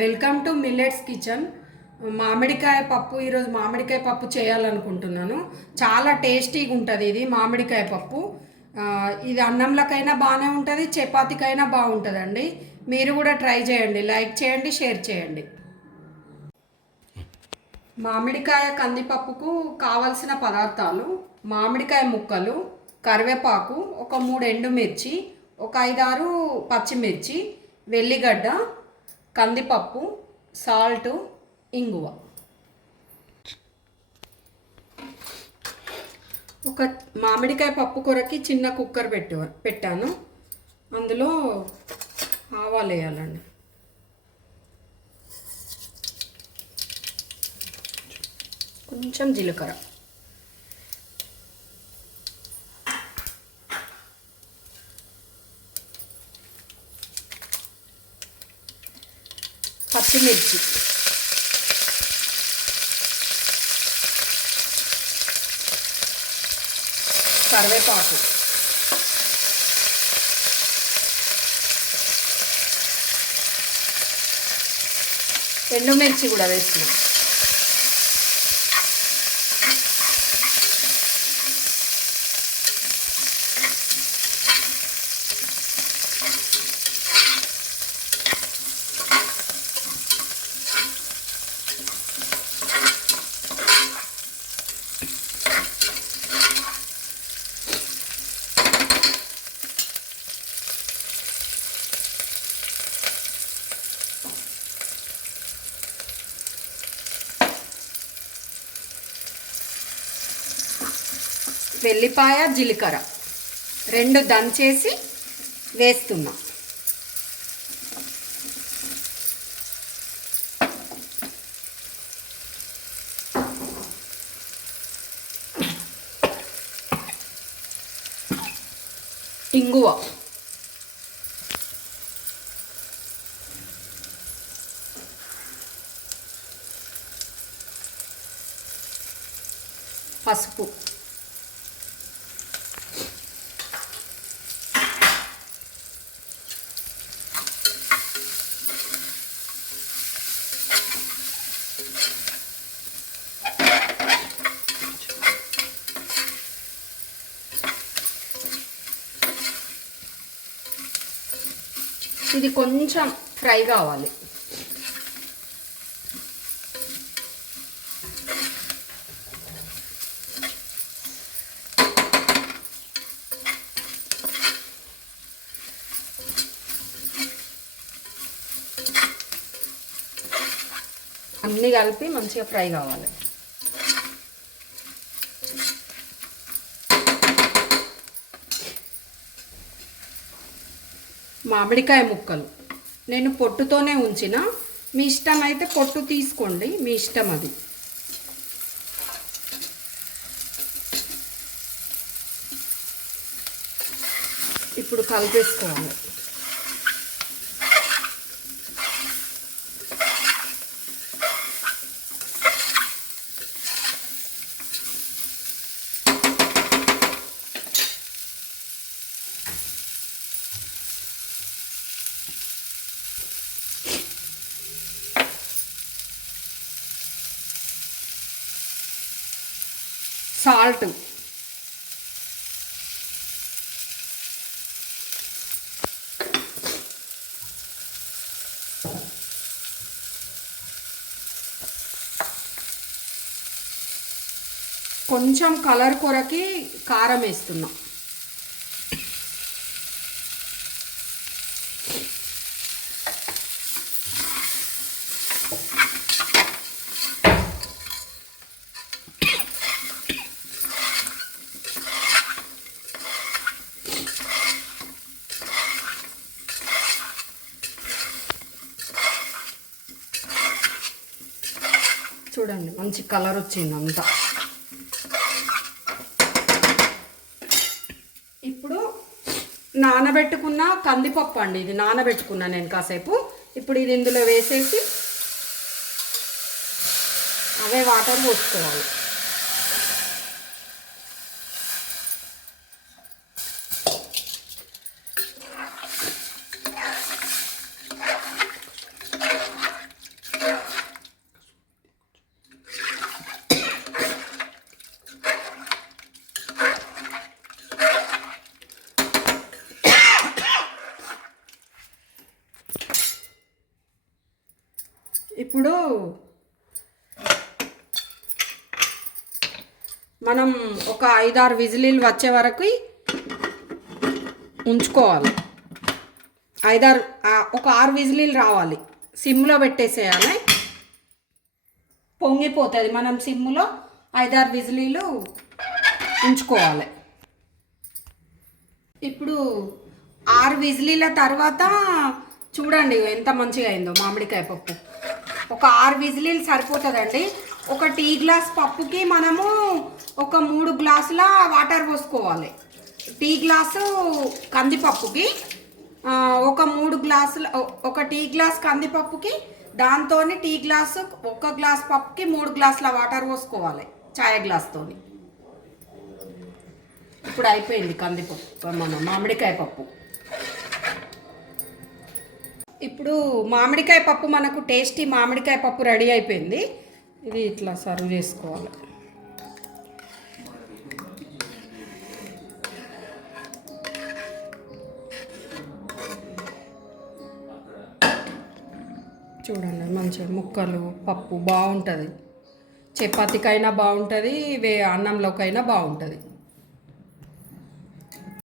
Welcome to millets kitchen. మామిడికాయ పప్పు ఈరోజు మామిడికాయ పప్పు చేయాలనుకుంటున్నాను. చాలా టేస్టీగా ఉంటుంది ఇది మామిడికాయ పప్పు. ఇది అన్నంలకైనా బాగానే ఉంటుంది, చపాతీకైనా బాగుంటుందండి. మీరు కూడా ట్రై చేయండి, లైక్ చేయండి, షేర్ చేయండి. మామిడికాయ కందిపప్పుకు కావలసిన పదార్థాలు: మామిడికాయ ముక్కలు, కరివేపాకు, ఒక 3 ఎండుమిర్చి, ఒక 5-6 పచ్చిమిర్చి, వెల్లిగడ్డ, కందిపప్పు, సాల్టు, ఇంగువ. ఒక మామిడికాయ పప్పు కొరకి చిన్న కుక్కర్ పెట్టాను. అందులో ఆవాలు వేయాలండి. కొంచెం జీలకర్ర, పచ్చిమిర్చి, కరివేపాకు, ఎండుమిర్చి కూడా వేస్తున్నాం. వెల్లిపాయ, జీలకర్ర 2 దంచేసి వేస్తున్నా. ఇంగువ, పసుపు, ఇది కొంచెం ఫ్రై కావాలి. అన్నీ కలిపి మంచిగా ఫ్రై కావాలి. మామిడికాయ ముక్కలు నేను పొట్టుతోనే ఉంచిన, మీ ఇష్టం అయితే పొట్టు తీసుకోండి, మీ ఇష్టం అది. ఇప్పుడు కలిపేసుకోవాలి. సాల్ట్, కొంచెం కలర్ కొరకి కారం వేస్తున్నాం. చూడండి, మంచి కలర్ వచ్చింది అంతా. ఇప్పుడు నానబెట్టుకున్న కందిపప్పు అండి, ఇది నానబెట్టుకున్నా నేను కాసేపు. ఇప్పుడు ఇది ఇందులో వేసేసి అవే వాటర్ పోసుకోవాలి. ఇప్పుడు మనం ఒక 5-6 విజిలీలు వచ్చే వరకు ఉంచుకోవాలి. ఒక 6 విజిలీలు రావాలి. సిమ్లో పెట్టేసేయాలి, పొంగిపోతుంది. మనం సిమ్లో 5-6 విజిలీలు ఉంచుకోవాలి. ఇప్పుడు 6 విజిలీల తర్వాత చూడండి ఎంత మంచిగా అయిందో మామిడికాయ పప్పు. ఒక 6 విజిలీలు సరిపోతుందండి. ఒక టీ గ్లాస్ పప్పుకి మనము ఒక 3 గ్లాసుల వాటర్ పోసుకోవాలి. టీ గ్లాసు కందిపప్పుకి ఒక 3 గ్లాసుల, ఒక టీ గ్లాస్ కందిపప్పుకి దాంతో టీ గ్లాసు, 1 గ్లాస్ పప్పుకి 3 గ్లాసుల వాటర్ పోసుకోవాలి చాయ్ గ్లాస్తోని. ఇప్పుడు అయిపోయింది కందిపప్పు, మన మామిడికాయ పప్పు. ఇప్పుడు మామిడికాయ పప్పు, మనకు టేస్టీ మామిడికాయ పప్పు రెడీ అయిపోయింది. ఇది ఇట్లా సర్వ్ చేసుకోవాలి. చూడండి మంచిగా ముక్కలు, పప్పు బాగుంటుంది. చపాతీకైనా బాగుంటుంది, అన్నంలోకైనా బాగుంటుంది.